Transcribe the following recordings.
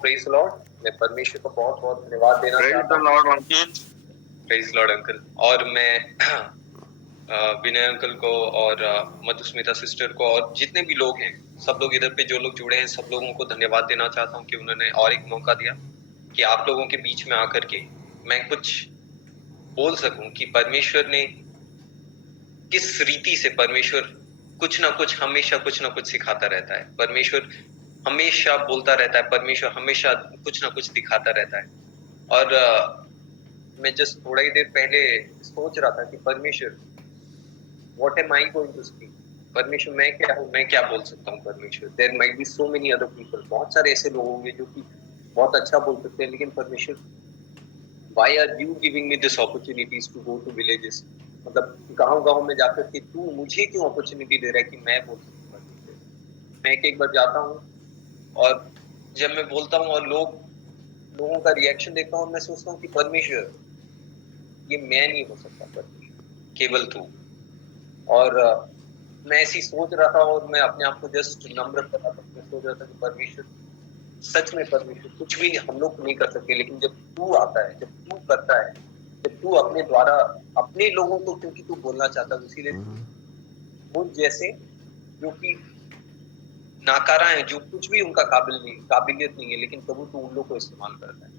Praise Lord. मैं परमेश्वर को बहुत बहुत धन्यवाद देना चाहता हूँ। Lord Ankit. Praise Lord uncle. और मैं विनय अंकल को और मधुस्मिता सिस्टर को और जितने भी लोग हैं, सब लोग इधर पे जो लोग जुड़े हैं, सब लोगों को धन्यवाद देना चाहता हूँ कि उन्होंने और एक मौका दिया कि आप लोगों के बीच में आकर के मैं कुछ बोल सकूं कि परमेश्वर ने किस रीति से, परमेश्वर कुछ ना कुछ हमेशा कुछ ना कुछ सिखाता रहता है। परमेश्वर हमेशा बोलता रहता है, परमेश्वर हमेशा कुछ ना कुछ दिखाता रहता है। और मैं जस्ट थोड़ा ही देर पहले सोच रहा था कि परमेश्वर, what am I going to speak. परमेश्वर मैं क्या हूँ, मैं क्या बोल सकता हूँ परमेश्वर। There might be so many other people, बहुत सारे ऐसे लोग होंगे जो कि बहुत अच्छा बोल सकते हैं, लेकिन परमेश्वर, why are you giving me this opportunities to go to villages. मतलब गांव-गांव में जाकर के तू मुझे क्यों अपॉर्चुनिटी दे रहा है कि मैं बोल सकूं परमेश्वर। मैं एक बार जाता हूँ और जब मैं बोलता हूँ और लोगों का रिएक्शन देखता हूँ और मैं सोचता हूँ कि परमेश्वर, ये मैं नहीं हो सकता परमेश्वर, केवल तू। और मैं ऐसी सोच रहा था और मैं अपने आप को जस्ट नम्र कर रहा था। मैं सोच रहा था कि परमेश्वर, सच में परमेश्वर, कुछ भी हम लोग नहीं कर सकते, लेकिन जब तू आता है, जब तू करता है, जब तू अपने द्वारा अपने लोगों को, क्योंकि तू बोलना चाहता है, इसीलिए मुझ जैसे जो कि नाकारा है, जो कुछ भी उनका काबिलियत नहीं है, लेकिन प्रभु तू उन लोगों को इस्तेमाल करता है।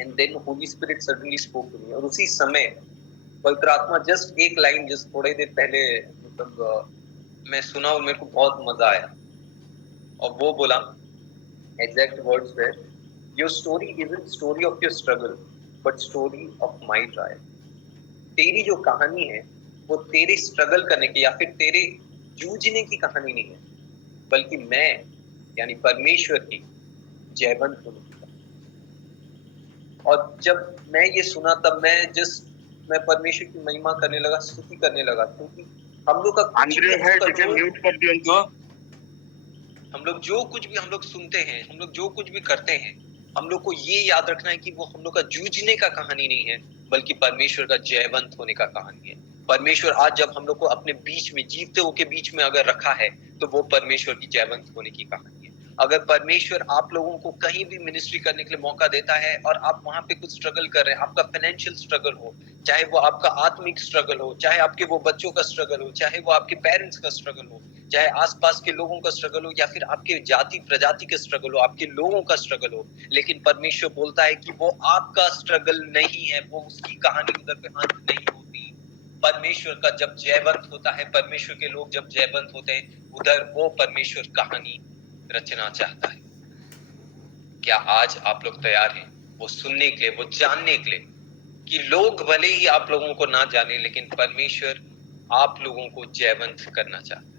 And then holy spirit suddenly spoke to me, और उसी समय पवित्र आत्मा जस्ट एक लाइन, जस्ट थोड़ी देर पहले मतलब मैं सुना और मेरे को बहुत मजा आया। और वो बोला, exact words way, your story isn't story of your struggle but story of my trial. तेरी जो कहानी है वो तेरे स्ट्रगल करने की या फिर तेरे जूझने की कहानी नहीं है, बल्कि मैं यानी परमेश्वर की जयवंत होने की कहानी। और जब मैं ये सुना तब मैं परमेश्वर की महिमा करने लगा, स्तुति करने लगा, क्योंकि हम लोग का कुछ भी, म्यूट कर दिया इनको। हम लोग जो कुछ भी हम लोग सुनते हैं, हम लोग जो कुछ भी करते हैं, हम लोग को ये याद रखना है कि वो हम लोग का जूझने का कहानी नहीं है, बल्कि परमेश्वर का जयवंत होने का कहानी है। परमेश्वर आज जब हम लोग को अपने बीच में, जीवते हुए के बीच में अगर रखा है, तो वो परमेश्वर की जयवंत होने की कहानी है। अगर परमेश्वर आप लोगों को कहीं भी मिनिस्ट्री करने के लिए मौका देता है और आप वहां पे कुछ स्ट्रगल कर रहे हैं, आपका फाइनेंशियल स्ट्रगल हो, चाहे वो आपका आत्मिक स्ट्रगल हो, चाहे आपके वो बच्चों का स्ट्रगल हो, चाहे वो आपके पेरेंट्स का स्ट्रगल हो, चाहे आसपास के लोगों का स्ट्रगल हो, या फिर आपके जाति प्रजाति के स्ट्रगल हो, आपके लोगों का स्ट्रगल हो, लेकिन परमेश्वर बोलता है कि वो आपका स्ट्रगल नहीं है, वो उसकी कहानी उधर पे अंत नहीं होती। परमेश्वर का जब जयवंत होता है, परमेश्वर के लोग जब जयवंत होते हैं, उधर वो परमेश्वर कहानी रचना चाहता है। क्या आज आप लोग तैयार हैं वो सुनने के लिए, वो जानने के लिए कि लोग भले ही आप लोगों को ना जाने, लेकिन परमेश्वर आप लोगों को जयवंत करना चाहता है।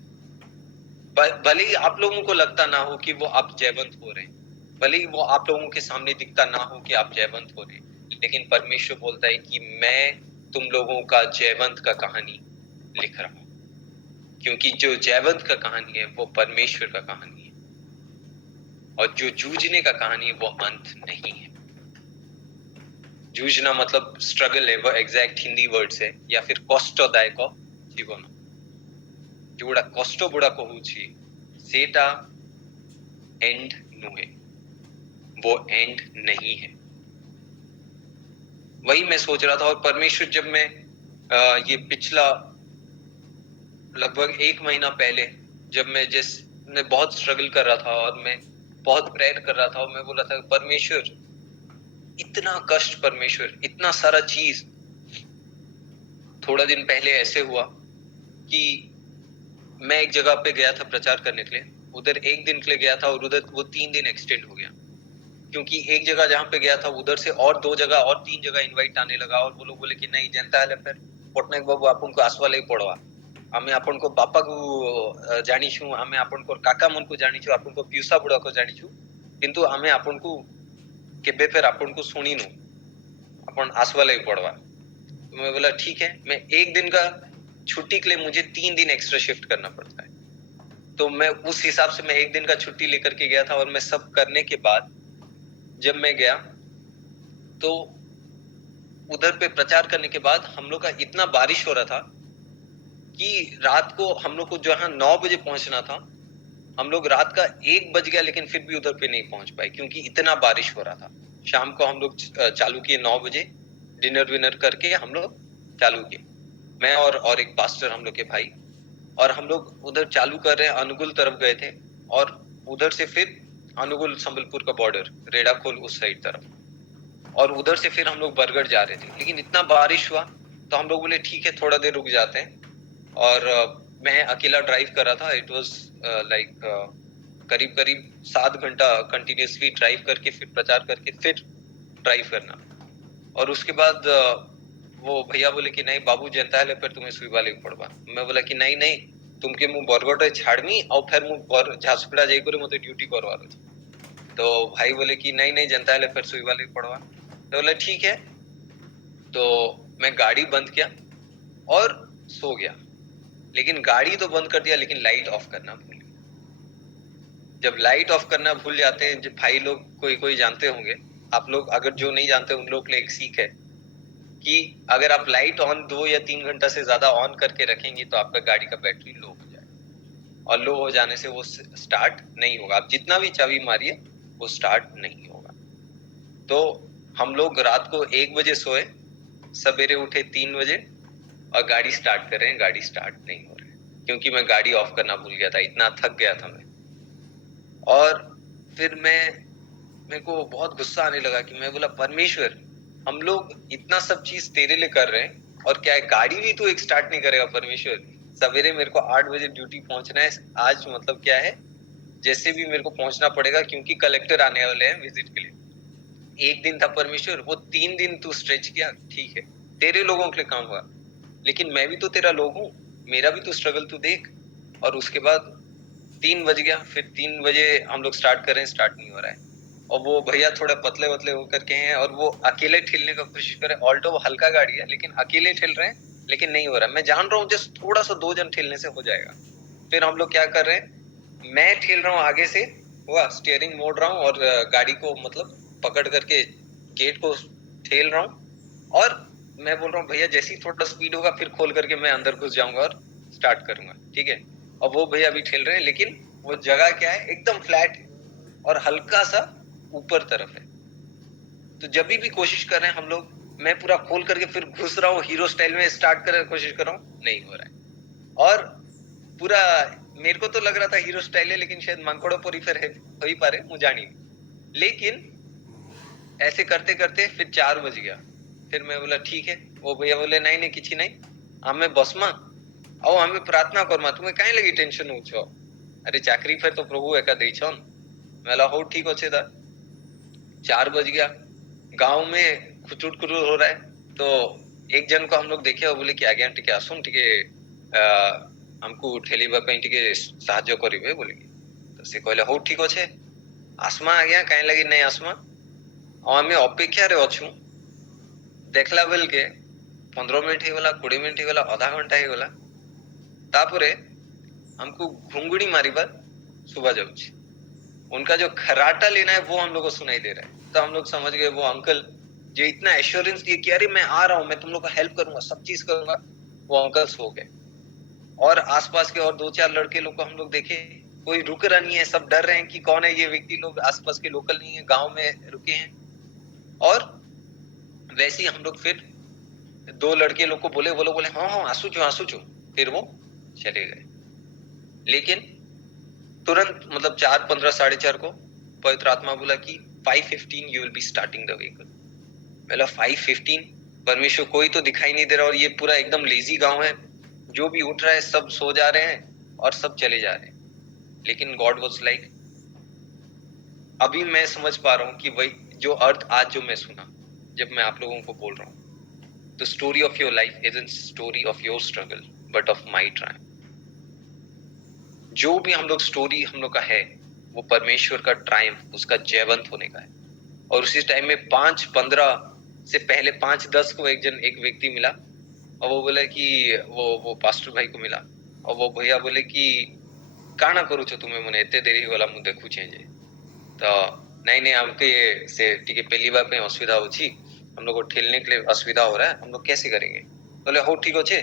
भले ही आप लोगों को लगता ना हो कि वो आप जयवंत हो रहे हैं, भले ही वो आप लोगों के सामने दिखता ना हो कि आप जयवंत हो रहे हैं, लेकिन परमेश्वर बोलता है कि मैं तुम लोगों का जयवंत का कहानी लिख रहा हूं, क्योंकि जो जयवंत का कहानी है वो परमेश्वर का कहानी है, और जो जूझने का कहानी है वो अंत नहीं है। जूझना मतलब स्ट्रगल है, वो एग्जैक्ट हिंदी वर्ड्स है, या फिर कष्टदायक जीवन, जोड़ा कष्ट बुड़ा कहूची सेटा एंड नुहे, वो एंड नहीं है। वही मैं सोच रहा था। और परमेश्वर, जब मैं ये पिछला लगभग 1 महीना पहले, जब मैं बहुत स्ट्रगल कर रहा था और मैं बहुत प्रेयर कर रहा था, और मैं बोला था परमेश्वर, इतना कष्ट, परमेश्वर इतना सारा चीज। थोड़ा दिन पहले ऐसे हुआ कि मैं एक जगह पे गया था प्रचार करने के लिए, उधर 1 दिन के लिए गया था और उधर वो 3 दिन एक्सटेंड हो गया, क्योंकि एक जगह जहाँ पे गया था उधर से और 2 जगह और 3 जगह इनवाइट आने लगा, और वो लोग बोले कि नहीं जनता है फिर पटनायक बाबू आपन को आसवा लई पड़वा, हमें आपन को बापा को जानी छू, हमें आपन को काका मन को जानी छू, आपन को पियूसा बुढ़ा को जानी छू, किंतु हमें आपन को केबे फिर आपन को सुनी नु अपन आसवा लई पड़वा। तो मैं बोला ठीक है, मैं 1 दिन का छुट्टी के लिए मुझे 3 दिन एक्स्ट्रा शिफ्ट करना पड़ता है, तो मैं उस हिसाब से मैं 1 दिन का छुट्टी लेकर के गया था। और मैं सब करने के बाद जब मैं गया तो उधर पे प्रचार करने के बाद हम लोग का इतना बारिश हो रहा था कि रात को हम लोग को जहां 9 बजे पहुंचना था, हम लोग रात का 1 बज गया लेकिन फिर भी उधर पे नहीं पहुंच पाए क्योंकि इतना बारिश हो रहा था। शाम को हम लोग चालू किए 9 बजे, डिनर विनर करके हम लोग चालू किए। मैं और एक पास्टर हम लोग के भाई, और हम लोग उधर चालू कर रहे हैं, अनुगुल तरफ गए थे और उधर से फिर अनुगुल संबलपुर का बॉर्डर, रेडाखोल उस साइड तरफ, और उधर से फिर हम लोग बरगढ़ जा रहे थे। लेकिन इतना बारिश हुआ तो हम लोग बोले ठीक है थोड़ा देर रुक जाते हैं, और मैं अकेला ड्राइव कर रहा था। इट वाज लाइक करीब करीब 7 घंटा कंटिन्यूसली ड्राइव करके फिर प्रचार करके फिर ड्राइव करना। और उसके बाद वो भैया बोले कि नहीं बाबू जनता है पर तुम्हें सुई वाले पड़वा। मैं बोला कि नहीं नहीं तुमके मुंह बरगढ़ छाड़मी और फिर मुंह झांसुकड़ा जाई करे मुझे ड्यूटी करवा दो। तो भाई बोले कि नहीं नहीं जनता है फिर सुई वाले पड़वा। तो बोला ठीक है। तो मैं गाड़ी बंद किया और सो गया। लेकिन गाड़ी तो बंद कर दिया लेकिन लाइट ऑफ करना भूल गया। जब लाइट ऑफ करना भूल जाते हैं, जब भाई लोग कोई कोई जानते होंगे, आप लोग अगर जो नहीं जानते उन लोग के लिए एक सीख है कि अगर आप लाइट ऑन 2 या 3 घंटा से ज्यादा ऑन करके रखेंगे तो आपका गाड़ी का बैटरी लो हो जाएगा, और लो हो जाने से वो स्टार्ट नहीं होगा। आप जितना भी चाबी मारिए वो स्टार्ट नहीं होगा। तो हम लोग रात को 1 बजे सोए, सवेरे उठे 3 बजे और गाड़ी स्टार्ट कर रहे हैं, गाड़ी स्टार्ट नहीं हो रही क्योंकि मैं गाड़ी ऑफ करना भूल गया था, इतना थक गया था मैं। और फिर मेरे को बहुत गुस्सा आने लगा कि मैं बोला परमेश्वर हम लोग इतना सब चीज तेरे लिए कर रहे हैं और क्या है गाड़ी भी तू एक स्टार्ट नहीं करेगा परमेश्वर। सवेरे मेरे को 8 बजे ड्यूटी पहुंचना है आज, मतलब क्या है जैसे भी मेरे को पहुंचना पड़ेगा क्योंकि कलेक्टर आने वाले हैं विजिट के लिए। एक दिन था परमेश्वर, वो 3 दिन तू स्ट्रेच किया, ठीक है तेरे लोगों के लिए काम हुआ, लेकिन मैं भी तो तेरा लोग हूँ, मेरा भी तो स्ट्रगल तू देख। और उसके बाद 3 बज गया, फिर 3 बजे हम लोग स्टार्ट कर रहे हैं, स्टार्ट नहीं हो रहा है। और वो भैया थोड़ा पतले वतले होकर के हैं और वो अकेले ठेलने का कोशिश कर रहे हैं। ऑल्टो हल्का गाड़ी है लेकिन अकेले ठेल रहे हैं, लेकिन नहीं हो रहा। मैं जान रहा हूँ जस्ट थोड़ा सा 2 जन ठेलने से हो जाएगा। फिर हम लोग क्या कर रहे हैं, मैं ठेल रहा हूँ आगे से, हुआ स्टीयरिंग मोड़ रहा हूँ और गाड़ी को मतलब पकड़ करके गेट को ठेल रहा हूँ, और मैं बोल रहा हूँ भैया जैसे ही थोड़ा स्पीड होगा फिर खोल करके मैं अंदर घुस जाऊंगा और स्टार्ट करूंगा, ठीक है। और वो भैया अभी ठेल रहे हैं लेकिन वो जगह क्या है एकदम फ्लैट और हल्का सा ऊपर तरफ है। तो जब भी कोशिश कर रहे हैं हम लोग, मैं पूरा खोल करके फिर घुस रहा हूँ, हीरो स्टाइल में स्टार्ट करने की कोशिश कर रहा हूँ, नहीं हो रहा है। और पूरा मेरे को तो लग रहा था हीरो स्टाइल है लेकिन शायद मांकोड़ो पूरी फिर हो ही पा रहे मुझे जानी। लेकिन ऐसे करते करते फिर 4 बज गया। फिर मैं बोला ठीक है। वो भैया बोले नहीं नहीं किसी नहीं, हमें बसमा आओ हमें प्रार्थना करमा, तुम्हें कहीं लगी टेंशन हो छो, अरे चाकरी फिर तो प्रभु एका दे छो। मैं हो ठीक अच्छे था। 4 बज गया, गांव में खुचुट खुचुट हो रहा है। तो एक जन को हम लोग देखे और बोले कि आज्ञा टिके आसुन टिके हमको ठेलीबा कहीं टिके साहाଯ୍य करिवे बोले कि। तो से कहले हो ठीक अच्छे आसमा आज्ञा कहीं लगी नहीं आसमा, और हमें अपेक्षा रे अच्छू। देखला बेल के 15 मिनट ही गला, 20 मिनट ही गला, आधा घंटा ही गला, तापुरे हमको घुंगुड़ी मारिबार सुबह जाऊची। उनका जो खराटा लेना है वो हम लोग को सुनाई दे रहा है। तो हम लोग समझ गए वो अंकल जो इतना एश्योरेंस दिए कि अरे मैं आ रहा हूँ, मैं तुम लोग का हेल्प करूंगा, सब चीज करूंगा, वो अंकल सो गए। और आसपास के और 2-4 लड़के लोग को हम लोग देखे, कोई रुक रहा नहीं है, सब डर रहे हैं कि कौन है ये व्यक्ति, लोग आसपास के लोकल नहीं है, गांव में रुके हैं। और वैसे ही हम लोग फिर 2 लड़के लोग को बोले, वो लोग बोले हाँ हाँ आंसू चो, फिर वो चले गए। लेकिन तुरंत मतलब 4:15 4:30 को पवित्र आत्मा बोला कि 5:15 you will be starting the vehicle. मतलब 5:15, परमेश्वर कोई तो दिखाई नहीं दे रहा और ये पूरा एकदम लेजी गांव है, जो भी उठ रहा है सब सो जा रहे हैं और सब चले जा रहे हैं। लेकिन गॉड वाज लाइक, अभी मैं समझ पा रहा हूँ कि वही जो अर्थ आज जो मैं सुना जब मैं आप लोगों को बोल रहा हूँ, the story of your life isn't story of your struggle but of my Triumph. जो भी हम लोग स्टोरी हम लोग का है वो परमेश्वर का ट्रायम्फ, उसका जयवंत होने का है। और उसी टाइम में 5:15 से पहले 5:10 को एक व्यक्ति मिला और वो बोले कि वो पास्टर भाई को मिला और वो भैया बोले कि काना करू छो तुम्हें मने एते देरी होला मु देखु छे जे। तो नहीं नहीं हमके से टिके पहली बार पे असुविधा होची, हम लोग को ठेलने के लिए असुविधा हो रहा है, हम लोग कैसे करेंगे। बोले हो ठीक होचे,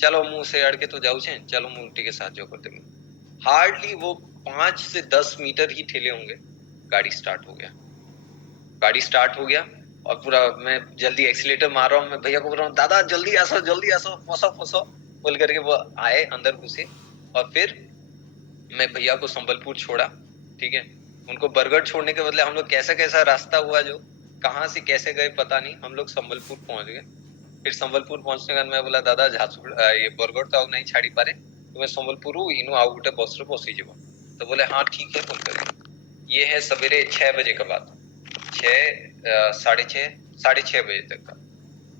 चलो मु से अड़ के तो जाऊ छे, चलो मु टिके साहाଯ୍य कर देंगे। हार्डली वो 5 से 10 मीटर ही ठेले होंगे, गाड़ी स्टार्ट हो गया। गाड़ी स्टार्ट हो गया और पूरा मैं जल्दी एक्सीलेटर मार रहा हूँ, मैं भैया को बोल रहा हूँ दादा जल्दी आ सो, फंसो बोल करके वो आए, अंदर घुसे और फिर मैं भैया को संबलपुर छोड़ा। ठीक है, उनको बरगढ़ छोड़ने के बदले हम लोग कैसा कैसा रास्ता हुआ, जो कहाँ से कैसे गए पता नहीं, हम लोग संबलपुर पहुंच गए। फिर संबलपुर पहुंचने के बाद मैं बोला दादा झारसुगुड़ा ये बरगढ़ तो नहीं छाड़ी पारे, तो मैं संबलपुर हूँ इनू आउ गोटे बस रे बसी जीव। तो बोले हाँ ठीक है बोल कर। ये है सवेरे 6 बजे का बात, 6:30 बजे तक का।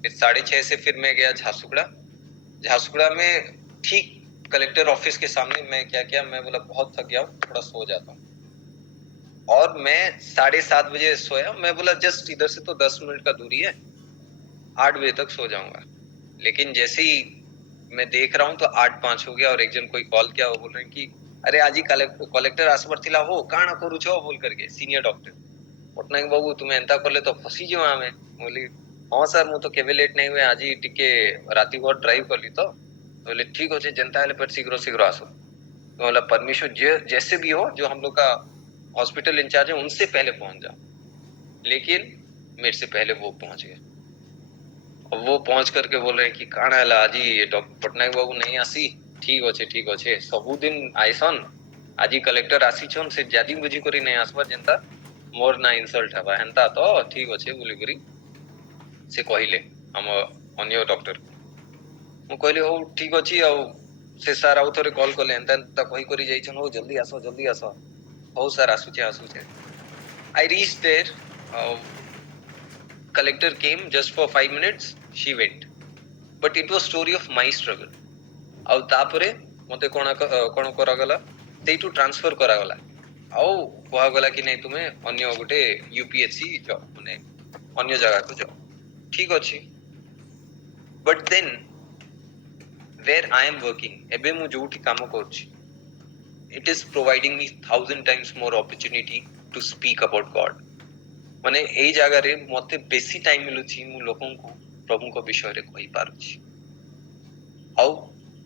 फिर 6:30 से फिर मैं गया झारसुगुड़ा में ठीक कलेक्टर ऑफिस के सामने मैं क्या किया, मैं बोला बहुत थक गया हूँ, थोड़ा सो जाता हूँ। और मैं 7:30 बजे सोया, मैं बोला जस्ट इधर से तो 10 मिनट का दूरी है, 8 बजे तक सो जाऊंगा। लेकिन जैसे ही मैं देख रहा हूँ तो 8:05 हो गया और एक जन कोई कॉल किया, वो बोल रहे हैं कि अरे आज ही कलेक्टर आसबर थिला हो काना करू छो बोल करके, सीनियर डॉक्टर पटनायक बाबू तुम्हें एंता करले तो फसी जीव आमे। बोली हाँ सर मु तो केबे लेट नहीं हुए, आज ही टिके राती भर ड्राइव करली तो बोले ठीक हो जनता है पर शीघ्र शीघ्र आसो। तो बोला परमेश्वर जैसे भी हो, जो हम लोग का हॉस्पिटल इंचार्ज है उनसे पहले पहुंच जाओ। लेकिन मेरे से पहले वो पहुंच गए और वो पहुंच करके बोल रहे हैं कि काना है आज ही डॉक्टर पटनायक बाबू नहीं आसी। ठीक अच्छे सबुदिन आइसन, आज ही कलेक्टर आसी छन से जादी बुझी करी नहीं आसबार जनता मोर ना इनसल्ट हवा हेंता तो ठीक अच्छे बोली करी से कहले हम अन्य डॉक्टर मु कहली हो ठीक अछि आ से सर आउ थोरे कॉल करले एंता एंता कहि करी जाइछन, हो जल्दी आसो हो सर आसु छे। I reach there, collector came just for 5 minutes, she went, but it was story of my struggle. ଆଉ ତାପରେ ମତେ କଣ କରାଗଲା, ସେଇଠୁ ଟ୍ରାନ୍ସଫର କରାଗଲା ଆଉ କୁହାଗଲା କି ନାଇଁ ତୁମେ ଅନ୍ୟ ଗୋଟେ ୟୁପିଏସସି ଯାଅ, ମାନେ ଅନ୍ୟ ଜାଗାକୁ ଯାଅ। ଠିକ ଅଛି, but then where I am working, ଏବେ ମୁଁ ଯୋଉଠି କାମ କରୁଛି, it is providing me 1000 times more opportunity to speak about God। ମାନେ ଏଇ ଜାଗାରେ ମତେ ବେଶୀ ଟାଇମ ମିଳୁଛି, ମୁଁ ଲୋକଙ୍କୁ ପ୍ରଭୁଙ୍କ ବିଷୟରେ କହିପାରୁଛି। ଆଉ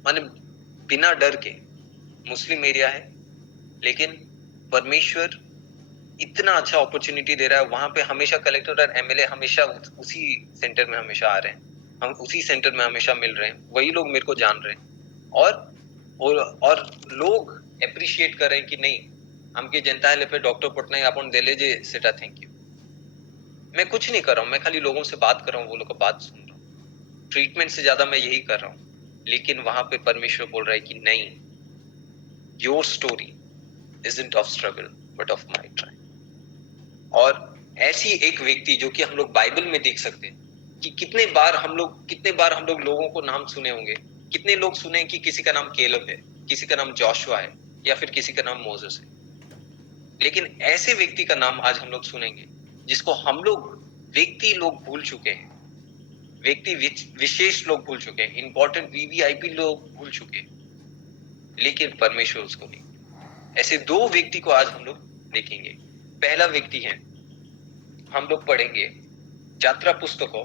माने बिना डर के, मुस्लिम एरिया है लेकिन परमेश्वर इतना अच्छा अपॉर्चुनिटी दे रहा है। वहां पे हमेशा कलेक्टर और एमएलए हमेशा उसी सेंटर में हमेशा आ रहे हैं, हम उसी सेंटर में हमेशा मिल रहे हैं, वही लोग मेरे को जान रहे हैं और लोग एप्रिशिएट कर रहे हैं कि नहीं हमके जनता है पे डॉक्टर पटनायक अपन देले जे सेटा थैंक यू। मैं कुछ नहीं कर रहा हूँ, मैं खाली लोगों से बात कर रहा हूँ, वो लोग का बात सुन रहा हूँ, ट्रीटमेंट से ज्यादा मैं यही कर रहा हूँ। लेकिन वहां पे परमेश्वर बोल रहा है कि नहीं, your story isn't of struggle but of my triumph। और ऐसी एक व्यक्ति जो कि हम लोग बाइबल में देख सकते हैं कि कितने बार हम लोग लोगों को नाम सुने होंगे, कितने लोग सुने कि किसी का नाम केलब है, किसी का नाम जोशुआ है या फिर किसी का नाम मोसेस है। लेकिन ऐसे व्यक्ति का नाम आज हम लोग सुनेंगे जिसको हम लोग व्यक्ति लोग भूल चुके हैं, व्यक्ति विशेष लोग भूल चुके हैं, इंपॉर्टेंट वीवीआईपी लोग भूल चुके हैं, लेकिन परमेश्वर उसको नहीं। ऐसे दो व्यक्ति को आज हम लोग देखेंगे। पहला व्यक्ति है, हम लोग पढ़ेंगे यात्रा पुस्तकों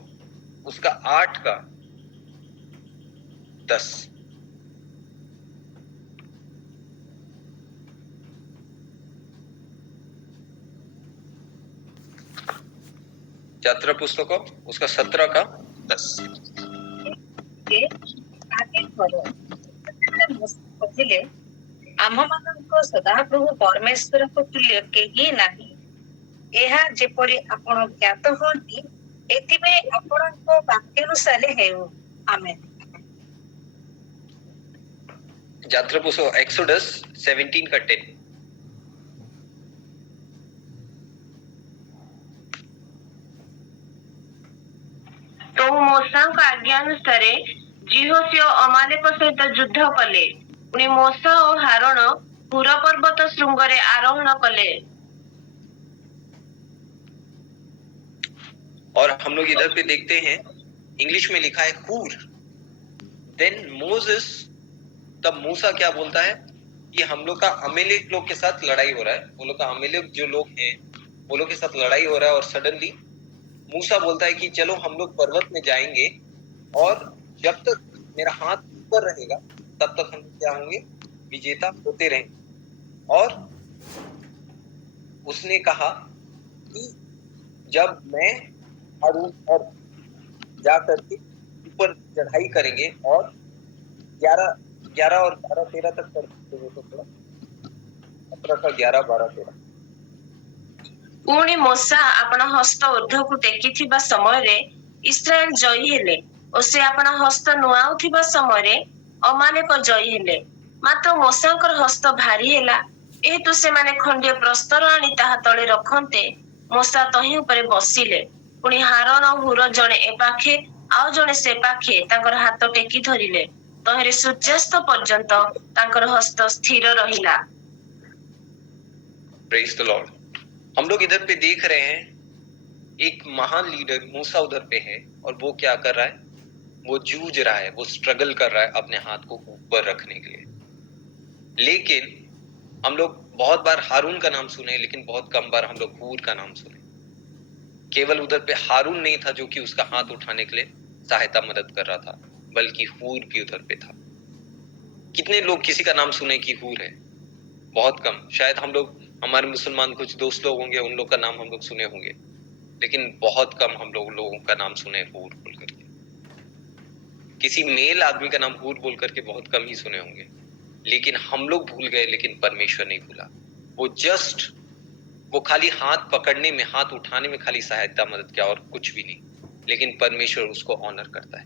उसका 8:10। यात्रा पुस्तकों उसका 17:10। आम्भମାନଙ୍କୁ ସଦାପ୍ରଭୁ ପରମେଶ୍ୱରଙ୍କ ତୁଲ୍ୟ କେହି ନାହିଁ, ଏହା ଯେପରି ଆପଣ ଜ୍ଞାତ ହୁଅନ୍ତି, ଏଥିପାଇଁ ଆପଣଙ୍କ ବାକ୍ୟାନୁସାରେ ହେଉ। ଆମେନ୍। यात्रा पुस्तक एक्सोडस 17:10। तो ମୋଶାଙ୍କ ଆଜ୍ଞାନୁସାରେ ଜିହୋସିଓ ଅମାଲେକ ସହିତ ଯୁଦ୍ଧ କଲେ, ପୁଣି ମୋଶା ଓ ହାରଣ ହୁର ପର୍ବତ ଶୃଙ୍ଗରେ ଆରୋହଣ କଲେ। और हम लोग इधर पे देखते हैं इंग्लिश में लिखा है हूर। देन मोसेस, तब मूसा क्या बोलता है कि हम लोग का अमेलेक लोग के साथ लड़ाई हो रहा है, वो लोग का अमेलेक जो लोग हैं वो लोग के साथ लड़ाई हो रहा है और सडनली मूसा बोलता है कि चलो हम लोग पर्वत में जाएंगे और जब तक मेरा हाथ ऊपर रहेगा तब तक हम क्या होंगे, विजेता होते रहेंगे। और उसने कहा कि जब मैं हारून और जाकर के ऊपर चढ़ाई करेंगे और 11 और 12 13 तक कर देंगे तो थोड़ा 17 का 11 12 13 ପୁଣି ମୋଶା ଆପଣା ହସ୍ତ ଉର୍ଦ୍ଧ୍ୱକୁ ଟେକିଥିବା ସମୟରେ ଇସ୍ରାଏଲ ଜୟୀ ହେଲେ ଓ ସେ ଆପଣା ହସ୍ତ ନୁଆଉଥିବା ସମୟରେ ଅମାଲେକ ଜୟୀ ହେଲେ। ମାତ୍ର ମୋଶାଙ୍କର ହସ୍ତ ଭାରି ହେଲା, ଏହେତୁ ସେମାନେ ଖଣ୍ଡିଏ ପ୍ରସ୍ତର ଆଣି ତାହା ତଳେ ରଖନ୍ତେ ମୋଶା ତହିଁ ଉପରେ ବସିଲେ। ପୁଣି ହାରଣ ଓ ହୁର ଜଣେ ଏ ପାଖେ ଆଉ ଜଣେ ସେ ପାଖେ ତାଙ୍କର ହାତ ଟେକି ଧରିଲେ। ତହିଁରେ ସୂର୍ଯ୍ୟାସ୍ତ ପର୍ଯ୍ୟନ୍ତ ତାଙ୍କର ହସ୍ତ ସ୍ଥିର ରହିଲା। Praise the Lord. हम लोग इधर पे देख रहे हैं एक महान लीडर मूसा उधर पे है और वो क्या कर रहा है, वो जूझ रहा है, वो स्ट्रगल कर रहा है अपने हाथ को ऊपर रखने के लिए। लेकिन हम लोग बहुत बार हारून का नाम सुने, लेकिन बहुत कम बार हम लोग हूर का नाम सुने। केवल उधर पे हारून नहीं था जो कि उसका हाथ उठाने के लिए सहायता मदद कर रहा था, बल्कि हूर भी उधर पे था। कितने लोग किसी का नाम सुने कि हूर है? बहुत कम। शायद हम लोग, हमारे मुसलमान कुछ दोस्त लोग होंगे, उन लोग का नाम हम लोग सुने होंगे, लेकिन बहुत कम हम लोगों का नाम सुने हूर बोल करके। किसी मेल आदमी का नाम हूर बोल करके बहुत कम ही सुने होंगे, लेकिन हम लोग भूल गए, लेकिन परमेश्वर नहीं भूला। वो खाली हाथ पकड़ने में, हाथ उठाने में खाली सहायता मदद किया और कुछ भी नहीं, लेकिन परमेश्वर उसको ऑनर करता है।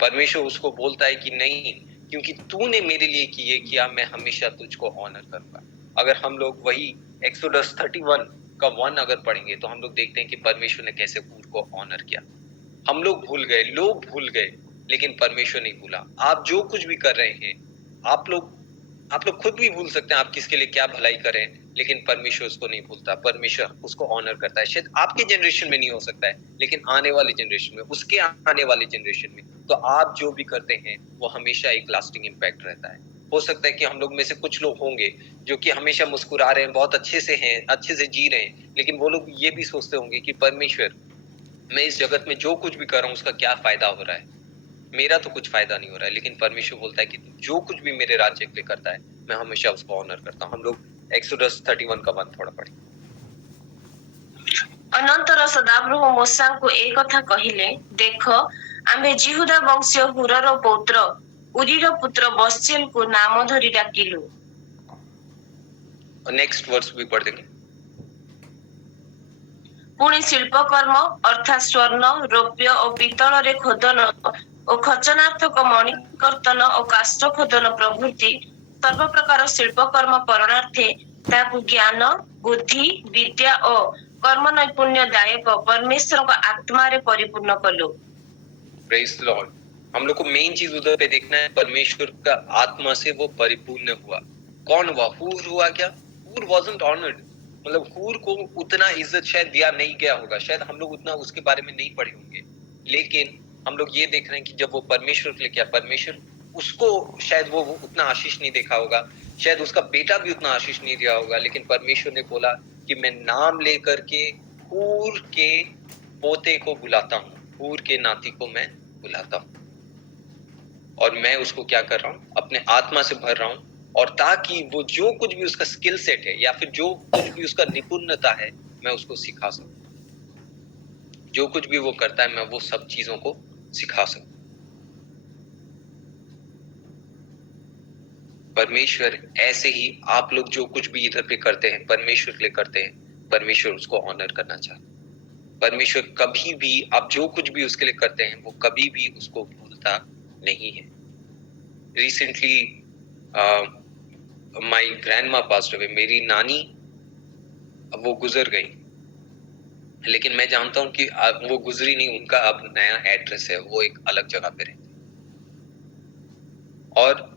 परमेश्वर उसको बोलता है कि नहीं, क्योंकि तूने मेरे लिए ये किया, मैं हमेशा तुझको ऑनर करूंगा। अगर हम लोग वही एक्सोडस 31 का 1 अगर पढ़ेंगे तो हम लोग देखते हैं कि परमेश्वर ने कैसे हूर को ऑनर किया। हम लोग भूल गए, लोग भूल गए, लेकिन परमेश्वर नहीं भूला। आप जो कुछ भी कर रहे हैं, आप लोग खुद भी भूल सकते हैं आप किसके लिए क्या भलाई करें, लेकिन परमेश्वर उसको नहीं भूलता। परमेश्वर उसको ऑनर करता है। शायद आपके जनरेशन में नहीं हो सकता है, लेकिन आने वाली जनरेशन में, उसके आने वाली जनरेशन में, तो आप जो भी करते हैं वो हमेशा एक लास्टिंग इम्पैक्ट रहता है। हो सकता है कि हम लोग में से कुछ लोग होंगे जो कि हमेशा मुस्कुरा रहे हैं, बहुत अच्छे से हैं, अच्छे से जी रहे हैं, लेकिन वो लोग ये भी सोचते होंगे कि परमेश्वर, मैं इस जगत में जो कुछ भी कर रहा हूँ उसका क्या फायदा हो रहा है, मेरा तो कुछ फायदा नहीं हो रहा है। लेकिन परमेश्वर बोलता है कि जो कुछ भी मेरे राज्य के लिए करता है, मैं हमेशा उसको ऑनर करता हूँ। हम लोग एक्सोडस 31 का 1 थोड़ा पढ़ें। ଅନନ୍ତର ସଦାପ୍ରଭୁ ମୋଶାଙ୍କୁ ଏ କଥା କହିଲେ, ଦେଖ, ଆମ୍ଭେ ଜିହୁଦା ବଂଶୀୟ ହୁରର ପୌତ୍ର ଉରିର ପୁତ୍ର ବସଚେଲକୁ ନାମ ଧରି ଡାକିଲୁ। नेक्स्ट वर्स भी पढ़ देंगे। ପୁଣି ଶିଳ୍ପକର୍ମ ଅର୍ଥାତ୍ ସ୍ୱର୍ଣ୍ଣ, ରୌପ୍ୟ ଓ ପିତ୍ତଳରେ ଖୋଦନ ଓ ଖଚନାର୍ଥକ ମଣିକର୍ତ୍ତନ ଓ କାଷ୍ଠ ଖୋଦନ ପ୍ରଭୃତି ସର୍ବପ୍ରକାର ଶିଳ୍ପକର୍ମ କରଣାର୍ଥେ ତାହାକୁ ଜ୍ଞାନ, ବୁଦ୍ଧି, ବିଦ୍ୟା ଓ କର୍ମ ନୈପୁଣ୍ୟ ଦାୟକ परमेश्वरଙ୍କ आत्माରେ परिपूर्ण कलु। Praise the Lord. हम लोग को मेन चीज उधर पे देखना है, परमेश्वर का आत्मा से वो परिपूर्ण हुआ। कौन हुआ? हूर हुआ क्या? हूर wasn't honored। मतलब हूर को उतना इज्जत शायद दिया नहीं गया होगा, शायद हम लोग उतना उसके बारे में नहीं पढ़े होंगे, लेकिन हम लोग ये देख रहे हैं कि जब वो परमेश्वर के लिए किया, परमेश्वर उसको शायद वो उतना आशीष नहीं देखा होगा, शायद उसका बेटा भी उतना आशीष नहीं दिया होगा, लेकिन परमेश्वर ने बोला कि मैं नाम लेकर के हूर के पोते को बुलाता हूँ, हूर के नाती को मैं बुलाता हूँ, और मैं उसको क्या कर रहा हूँ, अपने आत्मा से भर रहा हूँ, और ताकि वो जो कुछ भी उसका स्किल सेट है या फिर जो कुछ भी उसका निपुणता है, मैं उसको सिखा सकूं। जो कुछ भी वो करता है, मैं वो सब चीजों को सिखा सकूं। परमेश्वर ऐसे ही आप लोग जो कुछ भी इधर पे करते हैं, परमेश्वर के लिए करते हैं, परमेश्वर उसको ऑनर करना चाहता है। परमेश्वर कभी भी, आप जो कुछ भी उसके लिए करते हैं, वो कभी भी उसको भूलता नहीं है। Recently my grandma passed away. मेरी नानी अब वो गुजर गई, लेकिन मैं जानता हूं कि अब वो गुजरी नहीं, उनका अब नया एड्रेस है, वो एक अलग जगह पे रहती है। और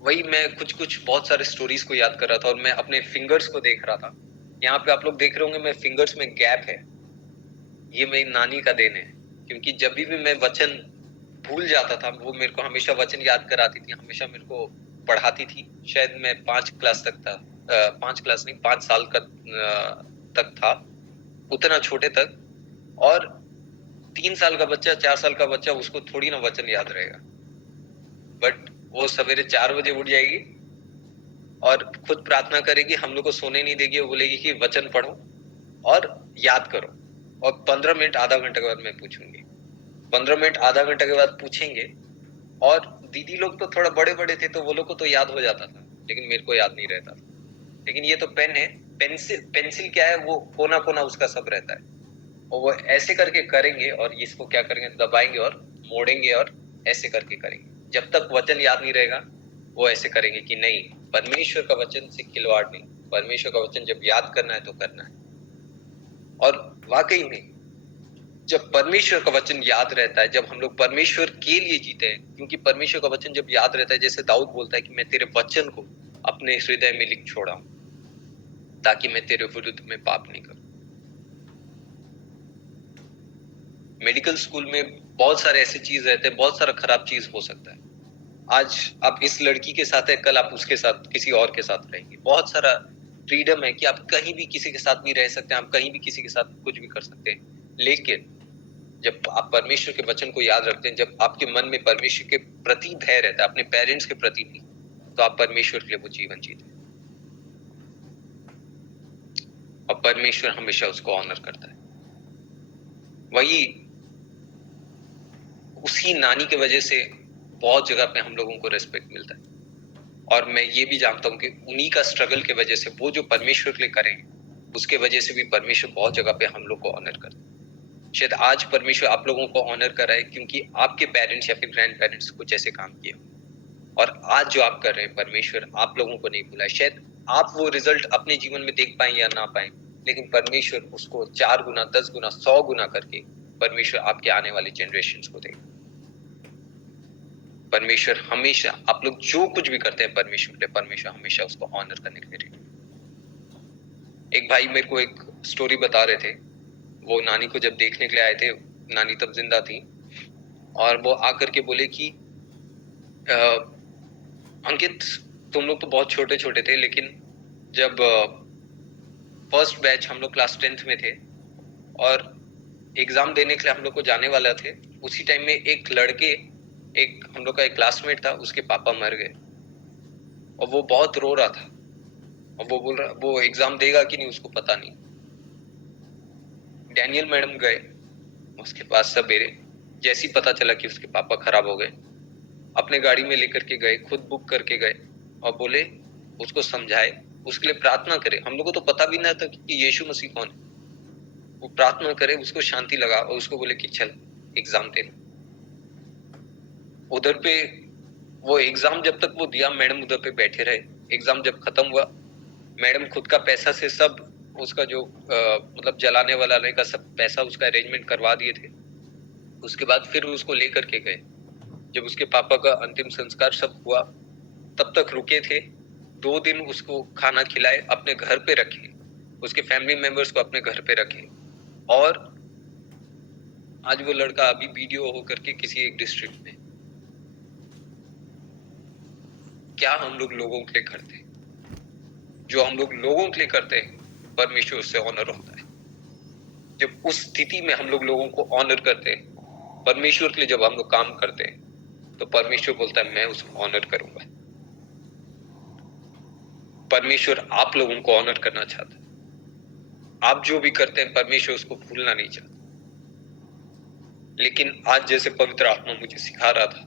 वही मैं कुछ बहुत सारे स्टोरीज को याद कर रहा था, और मैं अपने फिंगर्स को देख रहा था। यहाँ पे आप लोग देख रहे होंगे, मैं फिंगर्स में गैप है, ये मेरी नानी का देन है, क्योंकि जब भी मैं वचन भूल जाता था, वो मेरे को हमेशा वचन याद कराती थी, हमेशा मेरे को पढ़ाती थी। शायद मैं 5 क्लास तक था, 5 क्लास नहीं, 5 साल का तक था, उतना छोटे तक। और 3 साल का बच्चा, 4 साल का बच्चा, उसको थोड़ी ना वचन याद रहेगा, बट वो सवेरे 4 बजे उठ जाएगी और खुद प्रार्थना करेगी, हम लोग को सोने नहीं देगी। वो बोलेगी कि वचन पढ़ो और याद करो, और 15 मिनट आधा घंटा के बाद मैं पूछूंगी। 15 मिनट आधा घंटा के बाद पूछेंगे। और दीदी लोग तो थोड़ा बड़े बड़े थे, तो वो लोग को तो याद हो जाता था, लेकिन मेरे को याद नहीं रहता था। लेकिन ये तो पेन है, पेंसिल क्या है, वो कोना कोना उसका सब रहता है, और वो ऐसे करके करेंगे और इसको क्या करेंगे, दबाएंगे और मोड़ेंगे और ऐसे करके करेंगे। जब तक वचन याद नहीं रहेगा वो ऐसे करेंगे कि नहीं, परमेश्वर का वचन से खिलवाड़ नहीं, परमेश्वर का वचन जब याद करना है तो करना है। और वाकई में जब परमेश्वर का वचन याद रहता है, जब हम लोग परमेश्वर के लिए जीते हैं, क्योंकि परमेश्वर का वचन जब याद रहता है, जैसे दाऊद बोलता है कि मैं तेरे वचन को अपने हृदय में लिख छोड़ा हूं, ताकि मैं तेरे विरुद्ध में पाप नहीं करूं। मेडिकल स्कूल में बहुत सारे ऐसे चीज रहते हैं, बहुत सारा खराब चीज हो सकता है। आज आप इस लड़की के साथ है, कल आप उसके साथ किसी और के साथ रहेंगे। बहुत सारा फ्रीडम है कि आप कहीं भी किसी के साथ भी रह सकते हैं, आप कहीं भी किसी के साथ कुछ भी कर सकते हैं। लेकिन जब आप परमेश्वर के वचन को याद रखते हैं, जब आपके मन में परमेश्वर के प्रति भय रहता है, अपने पेरेंट्स के प्रति नहीं, तो आप परमेश्वर के लिए वो जीवन जीते हैं, और परमेश्वर हमेशा उसको ऑनर करता है। वही उसी नानी की वजह से बहुत जगह पे हम लोगों को रेस्पेक्ट मिलता है, और मैं ये भी जानता हूँ कि उन्हीं का स्ट्रगल के वजह से, वो जो परमेश्वर के लिए करें, उसके वजह से भी परमेश्वर बहुत जगह पे हम लोग को ऑनर करता है। शायद आज परमेश्वर आप लोगों को ऑनर कर रहा है क्योंकि आपके पेरेंट्स या फिर ग्रैंड पेरेंट्स कुछ ऐसे काम किए, और आज जो आप कर रहे हैं, परमेश्वर आप लोगों को नहीं बुलाए। शायद आप वो रिजल्ट अपने जीवन में देख पाए या ना पाए, लेकिन परमेश्वर उसको 4 गुना, 10 गुना, 100 गुना करके परमेश्वर आपके आने वाली जनरेशन को देगा। परमेश्वर हमेशा, आप लोग जो कुछ भी करते हैं परमेश्वर हमेशा उसको ऑनर करने के लिए। एक भाई मेरे को एक स्टोरी बता रहे थे, वो नानी को जब देखने के लिए आए थे, नानी तब जिंदा थी, और वो आकर के बोले कि अंकित, तुम लोग तो बहुत छोटे छोटे थे, लेकिन जब फर्स्ट बैच हम लोग क्लास 10th में थे और एग्जाम देने के लिए हम लोग को जाने वाला थे, उसी टाइम में एक लड़के, एक हम लोग का एक क्लासमेट था, उसके पापा मर गए, और वो बहुत रो रहा था, और वो बोल रहा, वो एग्जाम देगा कि नहीं उसको पता नहीं। डैनियल मैडम गए उसके पास सवेरे, जैसे ही पता चला कि उसके पापा खराब हो गए, अपने गाड़ी में लेकर के गए, खुद बुक करके गए, और बोले उसको समझाए, उसके लिए प्रार्थना करे। हम लोग को तो पता भी नहीं था कि यीशु मसीह कौन है। वो प्रार्थना करे, उसको शांति लगा, और उसको बोले कि चल एग्जाम दे। उधर पे वो एग्जाम जब तक वो दिया, मैडम उधर पे बैठे रहे। एग्जाम जब खत्म हुआ, मैडम खुद का पैसा से सब उसका जो मतलब जलाने वाला रहेगा, सब पैसा उसका अरेंजमेंट करवा दिए थे। उसके बाद फिर उसको लेकर के गए। जब उसके पापा का अंतिम संस्कार सब हुआ, तब तक रुके थे। 2 दिन उसको खाना खिलाए, अपने घर पे रखे, उसके फैमिली मेंबर्स को अपने घर पे रखे, और आज वो लड़का अभी वीडियो होकर के किसी एक डिस्ट्रिक्ट में। क्या हम लोग लोगों के लिए करते हैं, जो हम लोग लोगों के लिए करते हैं, परमेश्वर से ऑनर होता है। जब उस स्थिति में हम लोग लोगों को ऑनर करते हैं, परमेश्वर के लिए जब हम लोग काम करते हैं, तो परमेश्वर बोलता है मैं उसको ऑनर करूंगा। परमेश्वर आप लोगों को ऑनर करना चाहता है। आप जो भी करते हैं, परमेश्वर उसको भूलना नहीं चाहता। लेकिन आज जैसे पवित्र आत्मा मुझे सिखा रहा था,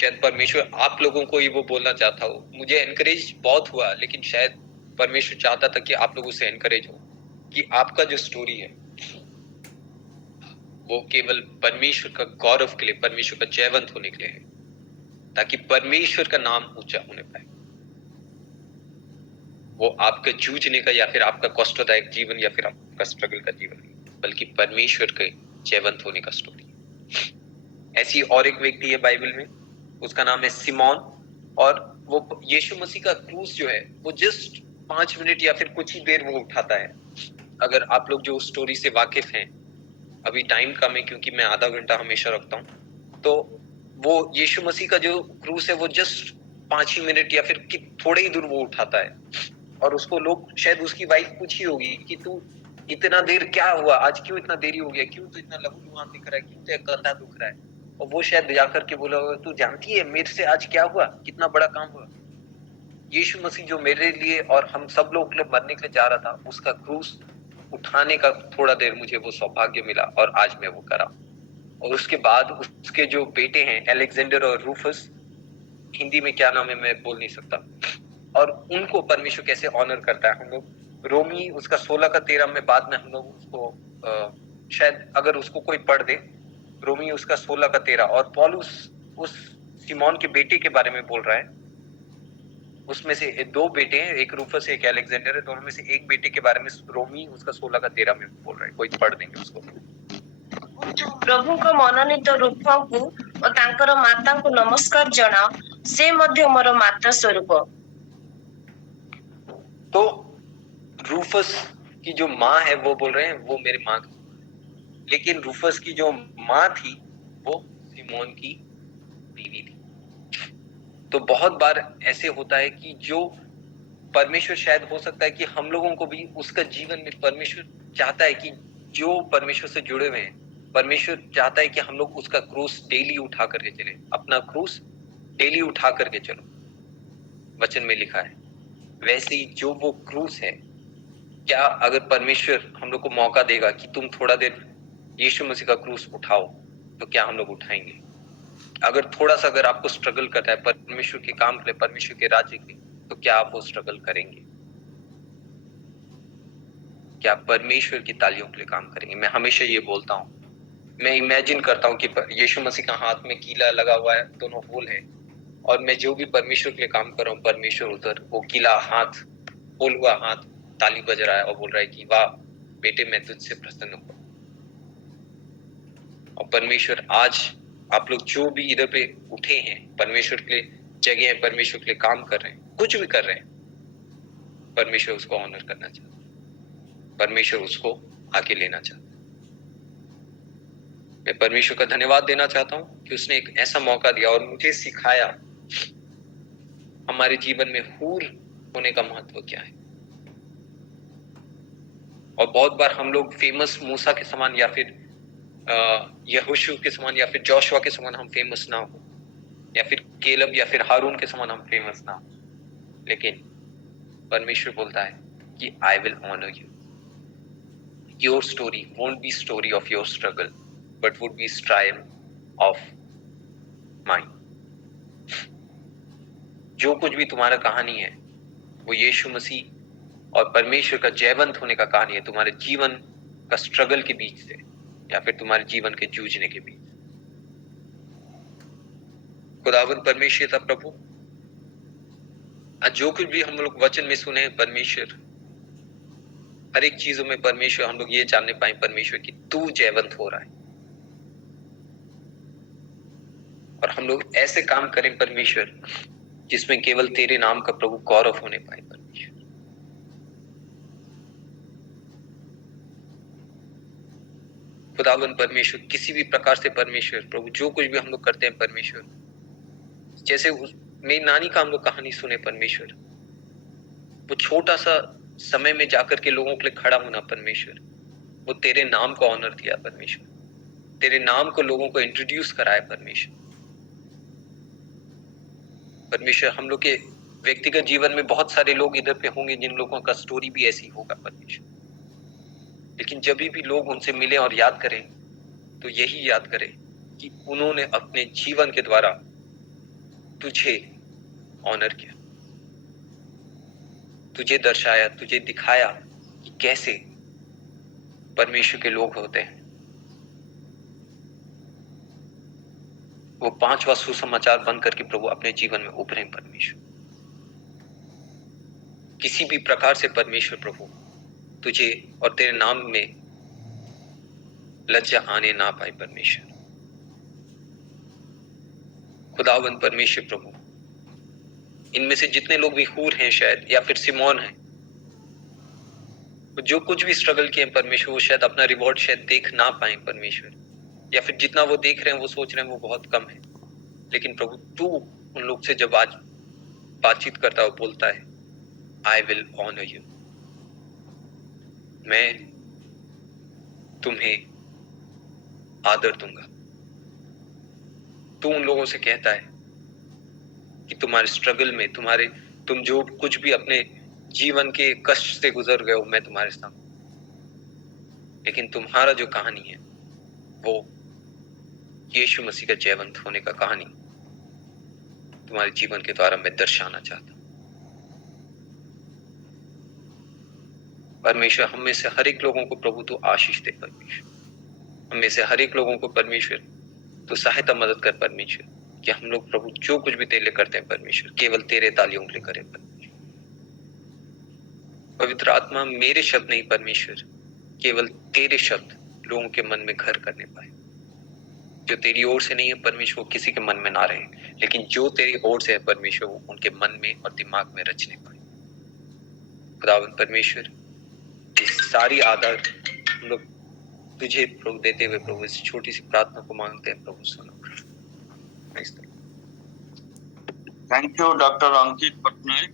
शायद परमेश्वर आप लोगों को ही वो बोलना चाहता हो। मुझे एनकरेज बहुत हुआ, लेकिन शायद परमेश्वर चाहता था कि आप लोगों से एनकरेज हो, कि आपका जो स्टोरी है वो केवल परमेश्वर का गौरव के लिए, परमेश्वर का जयवंत होने के लिए है, ताकि परमेश्वर का नाम ऊंचा होने पाए। वो आपका जूझने का या फिर आपका कष्टदायक जीवन या फिर आपका स्ट्रगल का जीवन नहीं, बल्कि परमेश्वर के जयवंत होने का स्टोरी। ऐसी और एक व्यक्ति है बाइबल में, उसका नाम है सिमोन, और वो यीशु मसीह का क्रूस जो है वो जस्ट 5 मिनट या फिर कुछ ही देर वो उठाता है। अगर आप लोग जो स्टोरी से वाकिफ हैं, अभी टाइम कम है क्योंकि मैं आधा घंटा हमेशा रखता हूँ, तो वो यीशु मसीह का जो क्रूस है वो जस्ट 5 ही मिनट या फिर थोड़े ही दूर वो उठाता है। और उसको लोग, शायद उसकी वाइफ पूछी होगी कि तू इतना देर क्या हुआ, आज क्यों इतना देरी हो गया, क्यों तू इतना लहूलुहान दिख रहा है, क्यों तेरा कंधा दुख रहा है। और वो शायद जाकर के बोला होगा, तू जानती है मेरे से आज क्या हुआ, कितना बड़ा काम हुआ। यीशु मसीह जो मेरे लिए और हम सब लोगों के लिए मरने के लिए जा रहा था, उसका क्रूस उठाने का थोड़ा देर मुझे वो सौभाग्य मिला और आज मैं वो करा। और उसके बाद उसके जो बेटे हैं अलेक्जेंडर और रूफस, हिंदी में क्या नाम है मैं बोल नहीं सकता, और उनको परमेश्वर कैसे ऑनर करता है। हम लोग रोमी उसका 16 का 13 में बाद में हम लोग उसको शायद अगर उसको कोई पढ़ दे, रोमी उसका 16 का 13, और पौलुस उस सिमोन के बेटे के बारे में बोल रहा है। उसमें से दो बेटे हैं, एक रूफस है एक अलेक्जेंडर है, दोनों में से एक बेटे के बारे में रोमी उसका 16 का 13 में बोल रहा है। कोई पढ़ देंगे उसको। ପ୍ରଭୁଙ୍କ ମନୋନୀତ ରୂପଙ୍କୁ ଓ ତାଙ୍କର ମାତାଙ୍କୁ ନମସ୍କାର ଜଣାଅ, ସେ ମଧ୍ୟ ମୋର ମାତା ସ୍ୱରୂପ। तो रूफस की जो माँ है वो बोल रहे हैं वो मेरे माँ की, लेकिन रूफस की जो माँ थी वो सिमोन की बीवी थी। तो बहुत बार ऐसे होता है कि जो परमेश्वर शायद हो सकता है कि हम लोगों को भी उसका जीवन में परमेश्वर चाहता है कि जो परमेश्वर से जुड़े हुए हैं, परमेश्वर चाहता है कि हम लोग उसका क्रूस डेली उठा करके चले, अपना क्रूस डेली उठा करके चलो, वचन में लिखा है। वैसे ही जो वो क्रूस है, क्या अगर परमेश्वर हम लोग को मौका देगा कि तुम थोड़ा देर यीशु मसीह का क्रूस उठाओ, तो क्या हम लोग उठाएंगे? अगर थोड़ा सा अगर आपको स्ट्रगल करना है परमेश्वर के काम के लिए, परमेश्वर के राज्य के लिए, तो क्या आप वो स्ट्रगल करेंगे? क्या परमेश्वर की तालियों के लिए काम करेंगे? मैं हमेशा ये बोलता हूँ, मैं इमेजिन करता हूँ कि यीशु मसीह का हाथ में कीला लगा हुआ है, दोनों होल है, और मैं जो भी परमेश्वर के लिए काम कर रहा हूँ, परमेश्वर उधर वो कीला हाथ, होल हुआ हाथ ताली बज रहा है और बोल रहा है कि वाह बेटे मैं तुझसे प्रसन्न हूँ। और परमेश्वर आज आप लोग जो भी इधर पे उठे हैं, परमेश्वर के लिए जगह है, परमेश्वर के लिए काम कर रहे हैं, कुछ भी कर रहे हैं, परमेश्वर उसको ऑनर करना चाहता है, परमेश्वर उसको आगे लेना चाहता है। मैं परमेश्वर का धन्यवाद देना चाहता हूँ कि उसने एक ऐसा मौका दिया और मुझे सिखाया हमारे जीवन में हूर होने का महत्व क्या है। और बहुत बार हम लोग फेमस मूसा के समान या फिर यहोशू के समान या फिर जोशुआ के समान हम फेमस ना हो, या फिर केलब या फिर हारून के समान हम फेमस ना हो, लेकिन परमेश्वर बोलता है कि I will honour you. Your story won't be story of your struggle but would be triumph of mine. जो कुछ भी तुम्हारा कहानी है वो यीशु मसीह और परमेश्वर का जयवंत होने का कहानी है, तुम्हारे जीवन का स्ट्रगल के बीच से या फिर तुम्हारे जीवन के जूझने के बीच। खुदावंद परमेश्वर था प्रभु, जो कुछ भी हम लोग वचन में सुने परमेश्वर, हर एक चीजों में परमेश्वर हम लोग ये जानने पाए परमेश्वर कि तू जयवंत हो रहा है, और हम लोग ऐसे काम करें परमेश्वर जिसमें केवल तेरे नाम का प्रभु गौरव होने पाए परमेश्वर। खुदावंद परमेश्वर किसी भी प्रकार से परमेश्वर प्रभु जो कुछ भी हम लोग करते हैं परमेश्वर, जैसे मेरी नानी का हम लोग कहानी सुने परमेश्वर, वो छोटा सा समय में जाकर के लोगों के लिए खड़ा होना परमेश्वर, वो तेरे नाम को ऑनर दिया परमेश्वर, तेरे नाम को लोगों को इंट्रोड्यूस कराया परमेश्वर। परमेश्वर हम लोग के व्यक्तिगत जीवन में बहुत सारे लोग इधर पे होंगे जिन लोगों का स्टोरी भी ऐसी होगा परमेश्वर, लेकिन जब भी लोग उनसे मिले और याद करें तो यही याद करें कि उन्होंने अपने जीवन के द्वारा तुझे ऑनर किया, तुझे दर्शाया, तुझे दिखाया कि कैसे परमेश्वर के लोग होते हैं। वो पांचवा सुसमाचार बन करके प्रभु अपने जीवन में उभरे परमेश्वर। किसी भी प्रकार से परमेश्वर प्रभु तुझे और तेरे नाम में लज्जा आने ना पाए परमेश्वर। खुदावंद परमेश्वर प्रभु, इनमें से जितने लोग भी हूर हैं शायद या फिर सिमोन हैं, जो कुछ भी स्ट्रगल किए परमेश्वर, वो शायद अपना रिवॉर्ड शायद देख ना पाए परमेश्वर, या फिर जितना वो देख रहे हैं वो सोच रहे हैं वो बहुत कम है, लेकिन प्रभु तू उन लोग से जब आज बातचीत करता है बोलता है आई विल ऑनर यू, मैं तुम्हें आदर दूंगा। तू उन लोगों से कहता है कि तुम्हारे स्ट्रगल में, तुम्हारे तुम जो कुछ भी अपने जीवन के कष्ट से गुजर गए हो, मैं तुम्हारे साथ, लेकिन तुम्हारा जो कहानी है वो यीशु मसीह का जयवंत होने का कहानी तुम्हारे जीवन के द्वारा मैं दर्शाना चाहता हूं। परमेश्वर हम में से हर एक लोगों को प्रभु तू आशीष दे परमेश्वर, हम में से हर एक लोगों को परमेश्वर तू सहायता मदद कर परमेश्वर, कि हम लोग प्रभु जो कुछ भी तेरे लिए करते हैं परमेश्वर केवल तेरे तालियों के लिए करें परमेश्वर। पवित्र आत्मा मेरे शब्द नहीं परमेश्वर, केवल तेरे शब्द लोगों के मन में घर करने पाए, जो तेरी ओर से नहीं है परमेश्वर वो किसी के मन में ना रहे, लेकिन जो तेरी ओर से है परमेश्वर वो उनके मन में और दिमाग में रचने पाए। खुदावंद परमेश्वर ये सारी आदर हम लोग तुझे प्रभु देते हुए प्रभु इस छोटी सी प्रार्थना को मांगते हैं प्रभु सुनो। Thank you doctor Ankit Patnaik.